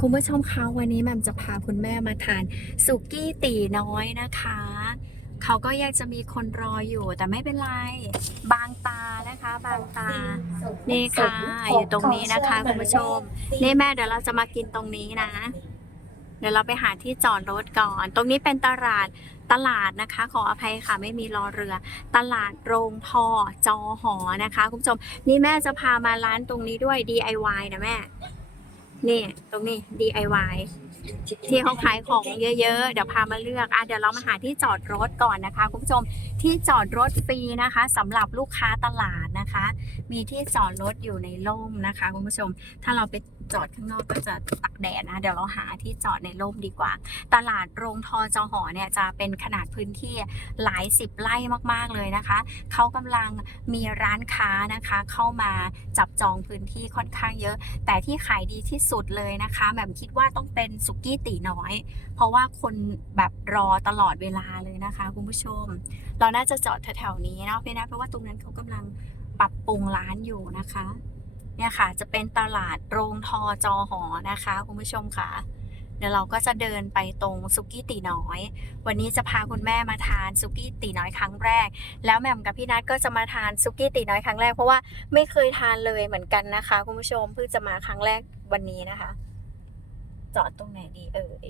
คุณผู้ชมคะวันนี้แหม่มจะพาคุณแม่มาทานสุกี้ตีน้อยนะคะ เขาก็ยังจะมีคนรออยู่แต่ไม่เป็นไร บางตานะคะ บางตา นี่ค่ะ อยู่ตรงนี้นะคะ คุณผู้ชม นี่แม่เดี๋ยวเราจะมากินตรงนี้นะ เดี๋ยวเราไปหาที่จอดรถก่อน ตรงนี้เป็นตลาดตลาดนะคะ ขออภัยค่ะไม่มีรอเรือ ตลาดโรงทอจอหอนะคะ คุณผู้ชม นี่แม่จะพามาร้านตรงนี้ด้วย DIY นะแม่ นี่ตรงนี้ DIY ที่เขาขายของเยอะๆ เดี๋ยวพามาเลือกอะเดี๋ยวเรามาหาที่จอดรถก่อนนะคะคุณผู้ชมที่จอดรถฟรีนะคะสำหรับลูกค้าตลาดนะคะ มีที่จอดรถอยู่ในร่มนะคะคุณผู้ชม ถ้าเราไป จอดข้างนอกก็จะตักแดดนะเดี๋ยวเราหาที่จอดในร่มดีกว่า ตลาดโรงทอจอหอเนี่ยจะเป็นขนาดพื้นที่หลายสิบไร่มากๆเลยนะคะเขากำลังมีร้านค้านะคะ เข้ามาจับจองพื้นที่ค่อนข้างเยอะ แต่ที่ขายดีที่สุดเลยนะคะแหม่มคิดว่าต้องเป็นสุกี้ตีน้อย เพราะว่าคนแบบรอตลอดเวลาเลยนะคะ คุณผู้ชม เราน่าจะจอดแถวๆนี้เนาะพี่นะเพราะว่าตรงนั้นเขากำลังปรับปรุงร้านอยู่นะคะ เนี่ยค่ะ จะเป็นตลาดโรงทอจอหอนะคะ คุณผู้ชมค่ะ เดี๋ยวเราก็จะเดินไปตรงสุกี้ตีน้อย วันนี้จะพาคุณแม่มาทานสุกี้ตีน้อยครั้งแรก แล้วแม่มกับพี่นัทก็จะมาทานสุกี้ตีน้อยครั้งแรกเพราะว่าไม่เคยทานเลยเหมือนกันนะคะ คุณผู้ชมเพิ่งจะมาครั้งแรกวันนี้นะคะ จอดตรงไหนดีเอ่ย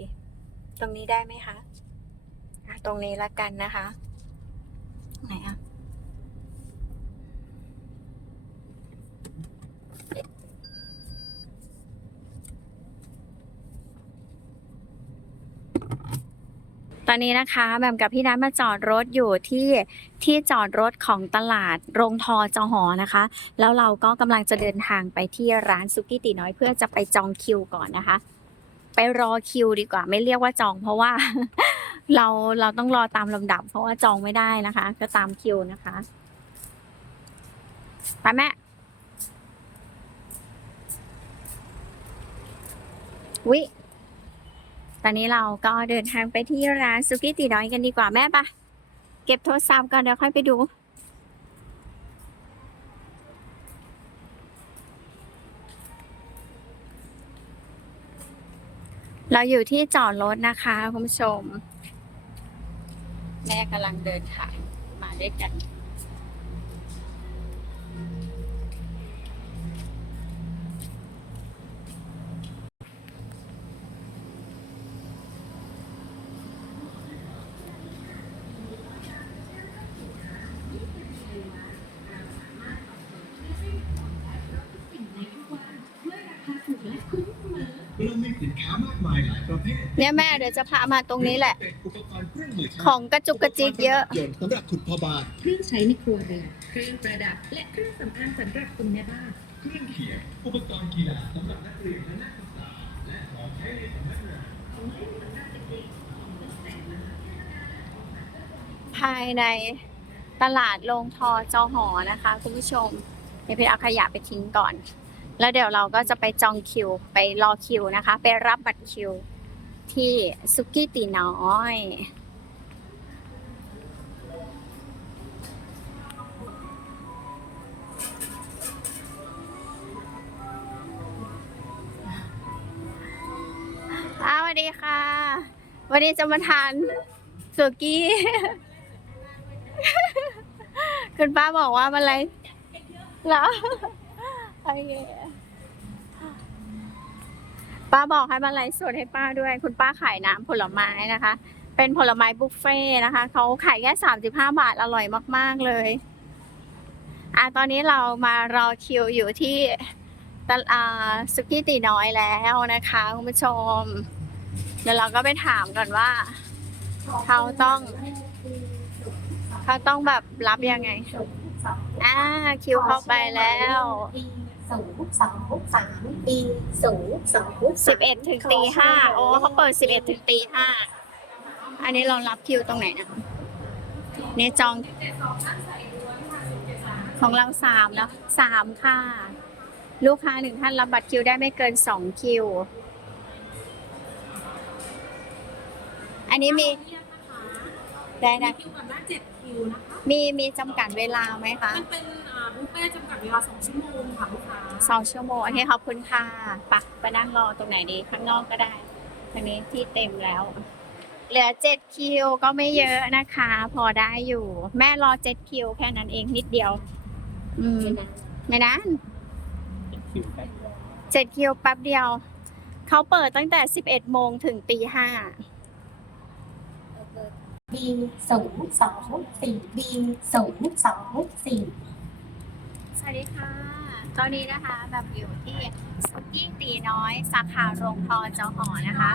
ตรงนี้ได้ไหมคะตรงนี้ละกันนะคะไหนอะ ต อนนี้นะคะแบมกับพี่นัทมาจอดรถอยู่ที่ที่จอดรถของตลาดโรงทอจอหอนะคะ แล้วเราก็กำลังจะเดินทางไปที่ร้านซุกี้ตีน้อยเพื่อจะไปจองคิวก่อนนะคะ ไปรอคิวดีกว่า ไม่เรียกว่าจอง เพราะว่า เราเราต้องรอตามลำดับ เพราะว่าจองไม่ได้นะคะ ก็ตามคิวนะคะไปแม่วิ อนนี้เราก็เดินทางไปที่ร้านซุกี้ตีน้อยกันดีกว่าแม่ปะเก็บโทรศัพท์ก่อนเดี๋ยวค่อยไปดูเราอยู่ที่จอดรถนะคะคุณผู้ชม แม่กำลังเดินทางมาด้วยกัน เรามีสินค้ามากมายหลายประเภทเนี่ยแม่เดี๋ยวจะพามาตรงนี้แหละ เป็นอุปกรณ์เครื่องมือช่างของกระจุกกระจิกเยอะ ยนต์สำหรับขุดพอบานเครื่องใช้ในครัวเรือนเครื่องประดับ และเครื่องสำอางสำหรับคุณแม่บ้าน เครื่องเขียนอุปกรณ์กีฬาสำหรับนักเรียนและนักศึกษาและของใช้ในสำนักงาน ภายในตลาดโรงทอจอหอนะคะ คุณผู้ชมเดี๋ยวเพชรเอาขยะไปทิ้งก่อน แล้วเดี๋ยวเราก็จะไปจองคิว ไปรอคิวนะคะ ไปรับบัตรคิว ที่ซุกี้ตีน้อยอาวสวัสดีค่ะ วันนี้จะมาทานสุกี้ คุณป้าบอกว่าอะไรแล้วโอเค ป้าบอกให้มาไลฟ์สดให้ป้าด้วย คุณป้าขายน้ำผลไม้นะคะ เป็นผลไม้บุฟเฟ่นะคะ เขาขายแค่สามสิบห้าบาทอร่อยมาก ๆ เลยอะตอนนี้เรามารอคิวอยู่ที่ตลาดสุกี้ตีน้อยแล้วนะคะคุณผู้ชม เดี๋ยวเราก็ไปถามก่อนว่า เขาต้อง เขาต้องแบบรับยังไง อ่าคิวเข้าไปแล้ว ศูนย์สองสามปีศูนย์สองสิบเอ็ดถึงตีห้าโอ้เขาเปิดสิบเอ็ดถึงตีห้าอันนี้เรารับคิวตรงไหนนะเนี่ยจอง ของเราสามแล้วสามค่ะ ลูกค้าหนึ่งท่านรับบัตรคิวได้ไม่เกินสองคิว อันนี้มีได้ได้คิวก่อนหน้าเจ็ดคิวนะคะมีมีจำกัดเวลาไหมคะ มันเป็นอ่า บุฟเฟ่ต์จำกัดเวลาสองชั่วโมงค่ะลูกค้าสองชั่วโมงโอเคขอบคุณค่ะปะไปนั่งรอตรงไหนดีข้างนอกก็ได้ทางนี้ที่เต็มแล้ว เหลือเจ็ดคิวก็ไม่เยอะนะคะ พอได้อยู่ แม่รอเจ็ดคิวแค่นั้นเองนิดเดียว อืมไม่นานคิวแป๊บเจ็ดคิวแป๊บเดียว เขาเปิดตั้งแต่สิบเอ็ดโมงถึงตีห้าบีศูนย์สองสี่บีศูนย์สองสี่ส วัสดีค่ะ ตอนนี้นะคะแบบอยู่ที่สุกี้ตีน้อยสาขาโรงพอจอหอนะคะ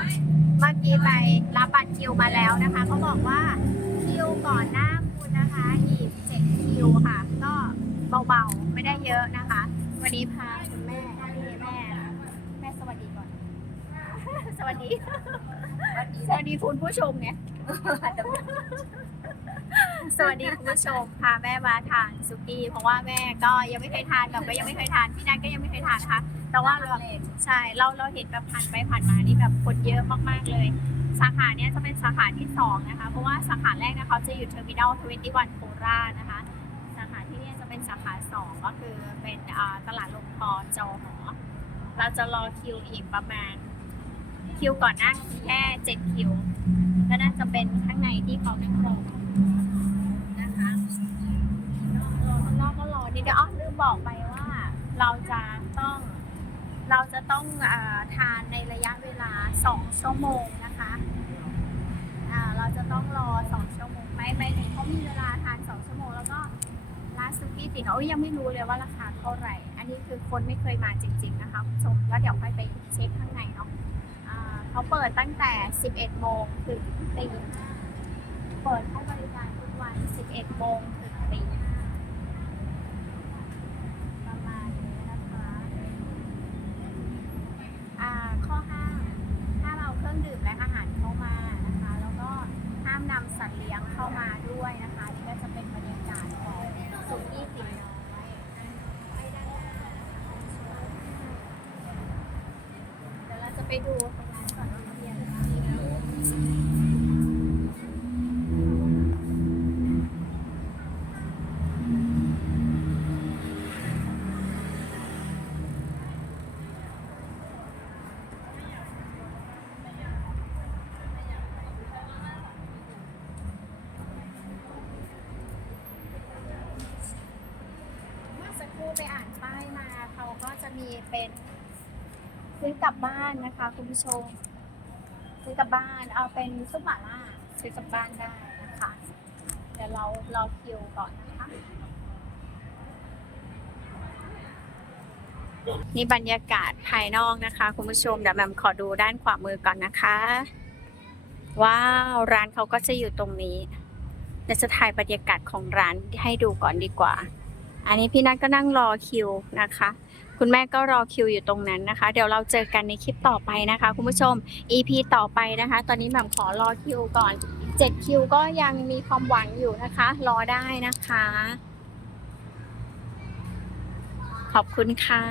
เมื่อกี้ไปรับบัตรคิวมาแล้วนะคะเขาบอกว่าคิวก่อนหน้าคุณนะคะอีกเจ็ดคิวค่ะ ก็เบาๆไม่ได้เยอะนะคะ วันนี้พาคุณแม่นี่แม่ แม่สวัสดีก่อน สวัสดี สวัสดีคุณผู้ชมเนี่ย สวัสดีคุณผู้ชมพาแม่มาทานสุกี้เพราะว่าแม่ก็ยังไม่เคยทานแบบก็ยังไม่เคยทานพี่นัทก็ยังไม่เคยทานนะคะแต่ว่าเราใช่เราเราเห็นแบบผ่านไปผ่านมานี่แบบคนเยอะมากๆเลย สาขาเนี้ยจะเป็นสาขาที่สองนะคะเพราะว่าสาขาแรกนะเขาจะอยู่เทอร์มินอล21โคราชนะคะ สาขาที่เนี่ยจะเป็นสาขาสองก็คือเป็นตลาดลงพอจอหอเราจะรอคิวอีกประมาณคิวก่อนหน้าแค่เจ็ดคิวก็น่าจะเป็นข้างในที่เขานั่งรอนะคะรอ ข้างนอกก็รอนี่เดี๋ยวอ๋อลืมบอกไปว่า เราจะต้อง เราจะต้องอทานในระยะเวลาสองชั่วโมงนะคะอ่าเราจะต้องรอสองชั่วโมงไหมไม่ถึงเขามีเวลาทานสองชั่วโมง แล้วก็ร้านซุกี้ติ่นโอ้ยยังไม่รู้เลยว่าราคาเท่าไหร่ อันนี้คือคนไม่เคยมาจริง ๆ นะคะคุณผู้ชมแล้วเดี๋ยวค่อยไปเช็คข้างในเนาะอ่าเขาเปิดตั้งแต่ 11 โมงถึงตีห้าเปิดให้บริการ วัน 11 โมงถึงตีห้าประมาณนี้นะคะอ่าข้อห้ามห้ามเอาเครื่องดื่มและอาหารเข้ามานะคะ แล้วก็ห้ามนำสัตว์เลี้ยงเข้ามาด้วยนะคะนี่ก็จะเป็นบรรยากาศของสุกี้ตีน้อยไปด้านหน้านะคะเดี๋ยวเราจะไปดูตรงนั้นก่อนว่าเขามีอะไรบ้าง เมื่อสักครู่ไปอ่านป้ายมาเขาก็จะมีเป็นซื้อกลับบ้านนะคะ คุณผู้ชม ซื้อกลับบ้านเอาเป็นซุปหม่าล่าซื้อกลับบ้านได้นะคะ เดี๋ยวเรารอคิวก่อนนะคะ นี่บรรยากาศภายนอกนะคะ คุณผู้ชมเดี๋ยวแมมขอดูด้านขวามือก่อนนะคะ ว้าวร้านเขาก็จะอยู่ตรงนี้เดี๋ยวจะถ่ายบรรยากาศของร้านให้ดูก่อนดีกว่า อันนี้พี่นัทก็นั่งรอคิวนะคะ คุณแม่ก็รอคิวอยู่ตรงนั้นนะคะ เดี๋ยวเราเจอกันในคลิปต่อไปนะคะ คุณผู้ชม EP ต่อไปนะคะ ตอนนี้แหม่มขอรอคิวก่อน7คิวก็ยังมีความหวังอยู่นะคะ รอได้นะคะ ขอบคุณค่ะ